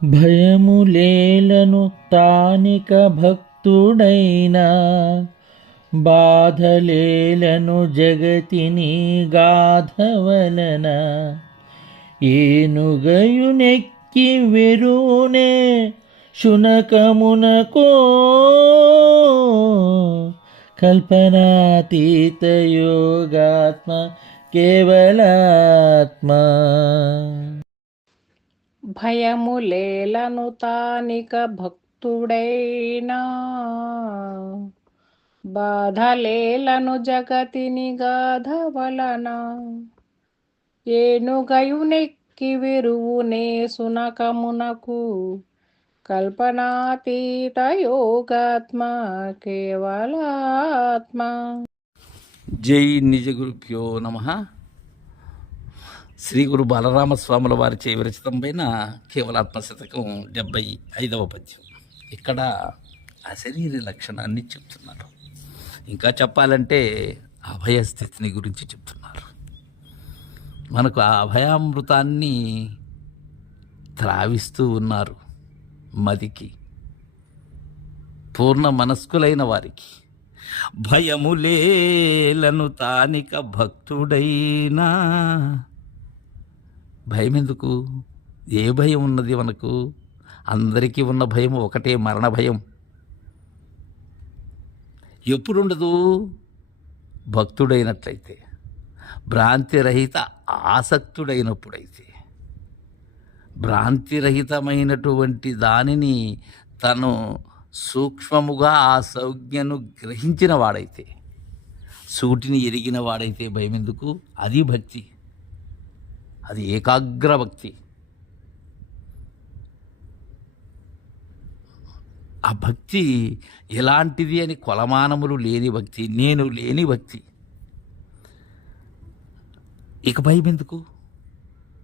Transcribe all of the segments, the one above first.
భయములేలను తానిక భక్తుడైనా, బాధలేలను జగతిని గాధవలన. ఏనుగయునెక్కి వెరునే శునకమునకో, కల్పనాతీత యోగాత్మ కేవలాత్మ. భయములేలను తానిక భక్తుడైనా, బాధలేలను జగతిని గాధవలన. ఏనుగయునెక్కి విరువునే సునకమునకు, కల్పనాతీత యోగాత్మ కేవలాత్మ. జై నిజ గురుభ్యో నమః. శ్రీ గురు బాలరామస్వాముల వారిచే విరచితమైన కేవలాత్మ శతకం 75వ పద్యం. ఇక్కడ అశరీర లక్షణాన్ని చెప్తున్నారు. ఇంకా చెప్పాలంటే అభయస్థితిని గురించి చెప్తున్నారు. మనకు ఆ అభయామృతాన్ని త్రావిస్తూ ఉన్నారు. మదికి పూర్ణ మనస్కులైన వారికి భయములేలను తానిక భక్తుడైనా. భయం ఎందుకు? ఏ భయం ఉన్నది మనకు? అందరికీ ఉన్న భయం ఒకటే, మరణ భయం. ఎప్పుడుండదు? భక్తుడైనట్లయితే, భ్రాంతిరహిత ఆసక్తుడైనప్పుడైతే. భ్రాంతిరహితమైనటువంటి దానిని తను సూక్ష్మముగా ఆ సంజ్ఞను గ్రహించిన వాడైతే, సూటిని ఎరిగిన వాడైతే భయం ఎందుకు? అది భక్తి, అది ఏకాగ్ర భక్తి. ఆ భక్తి ఎలాంటిది అని కొలమానములు లేని భక్తి, నేను లేని భక్తి. ఇక భయం ఎందుకు?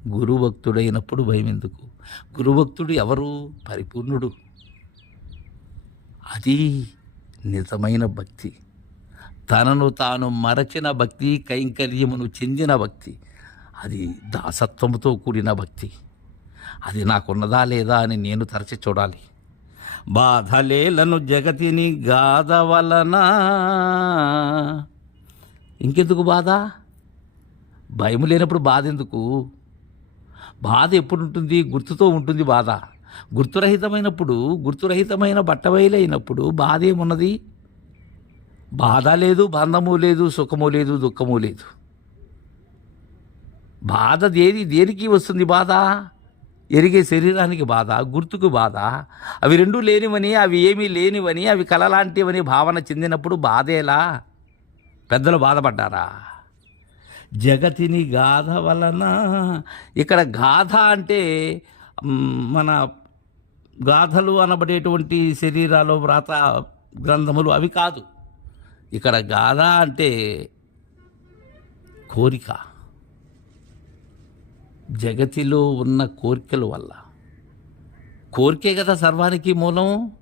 గురుభక్తుడైనప్పుడు భయం ఎందుకు? గురుభక్తుడు ఎవరు? పరిపూర్ణుడు. అది నిజమైన భక్తి, తనను తాను మరచిన భక్తి, కైంకర్యమును చెందిన భక్తి. అది దాసత్వముతో కూడిన భక్తి. అది నాకున్నదా లేదా అని నేను తరచి చూడాలి. బాధలేలను జగతిని గాధవలన. ఇంకెందుకు బాధ? భయం లేనప్పుడు బాధ ఎందుకు? బాధ ఎప్పుడు ఉంటుంది? గుర్తుతో ఉంటుంది బాధ. గుర్తురహితమైనప్పుడు, గుర్తురహితమైన బట్టబయలైనప్పుడు బాధ ఏమున్నది? బాధ లేదు, బంధము లేదు, సుఖము లేదు, దుఃఖము లేదు. బాధ దేనికి వస్తుంది? బాధ ఎరిగే శరీరానికి బాధ, గుర్తుకు బాధ. అవి రెండూ లేనివని, అవి ఏమీ లేనివని, అవి కలలాంటివని భావన చెందినప్పుడు బాధేలా? పెద్దలు బాధపడ్డారా? జగతిని గాథ వలన. ఇక్కడ గాథ అంటే మన గాథలు అనబడేటువంటి శరీరాలు, వ్రాత గ్రంథములు అవి కాదు. ఇక్కడ గాథ అంటే కోరిక. జగతిలో ఉన్న కోరికల వల్ల. కోరికే కదా సర్వానికి మూలం.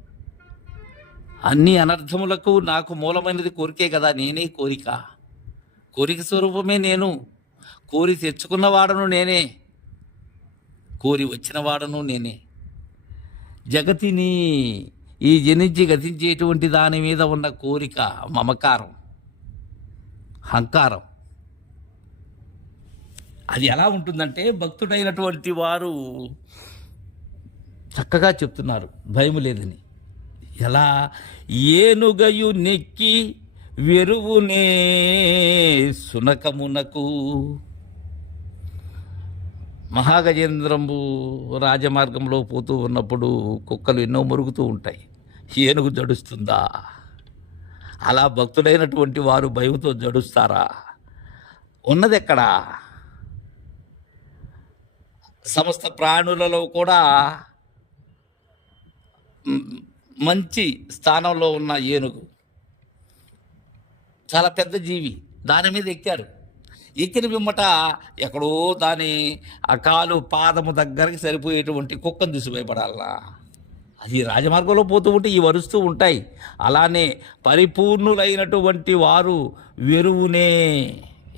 అన్ని అనర్థములకు నాకు మూలమైనది కోరికే కదా. నేనే కోరిక, కోరిక స్వరూపమే నేను. కోరి తెచ్చుకున్నవాడను నేనే, కోరి వచ్చినవాడను నేనే. జగతిని, ఈ జనించి గతించేటువంటి దాని మీద ఉన్న కోరిక, మమకారం, అహంకారం, అది ఎలా ఉంటుందంటే భక్తుడైనటువంటి వారు చక్కగా చెప్తున్నారు భయం లేదని. ఎలా? ఏనుగయు నెక్కి వెరువునే సునకమునకు. మహాగజేంద్రంబు రాజమార్గంలో పోతూ ఉన్నప్పుడు కుక్కలు ఎన్నో మురుగుతూ ఉంటాయి. ఏనుగు జడుస్తుందా? అలా భక్తుడైనటువంటి వారు భయంతో జడుస్తారా? ఉన్నది ఎక్కడా? సమస్త ప్రాణులలో కూడా మంచి స్థానంలో ఉన్న ఏనుగు చాలా పెద్ద జీవి. దాని మీద ఎక్కారు. ఎక్కిన పిమ్మట ఎక్కడో దాని ఆ కాలు పాదము దగ్గరికి సరిపోయేటువంటి కుక్కను చూసి భయపడాలా? అది రాజమార్గంలో పోతూ ఉంటే ఈ వరుస్తూ ఉంటాయి. అలానే పరిపూర్ణులైనటువంటి వారు వెరువునే.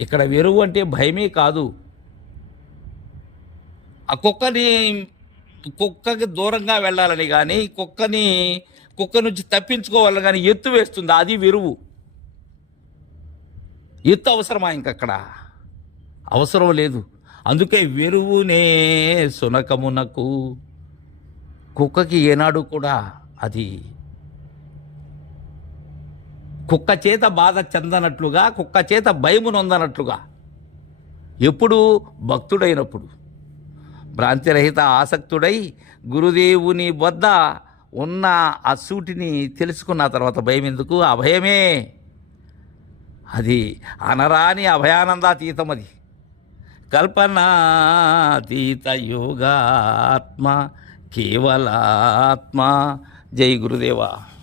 ఇక్కడ వెరువు అంటే భయమే కాదు. ఆ కుక్కని కుక్కకి దూరంగా వెళ్ళాలని కానీ కుక్క నుంచి తప్పించుకోవాలని కానీ ఎత్తు వేస్తుంది, అది వెరువు. ఎత్తు అవసరమా ఇంకక్కడ? అవసరం లేదు. అందుకే వెరువునే సునకమునకు. కుక్కకి ఏనాడు కూడా అది కుక్క చేత బాధ చెందనట్లుగా, కుక్క చేత భయము నొందనట్లుగా ఎప్పుడు భక్తుడైనప్పుడు, భ్రాంతిరహిత ఆసక్తుడై గురుదేవుని వద్ద ఉన్న ఆ సూటిని తెలుసుకున్న తర్వాత భయం ఎందుకు? ఆ భయమే అది అనరాని అభయానందాతీతం. అది కల్పనాతీత యోగాత్మ కేవలాత్మ. జై గురుదేవా.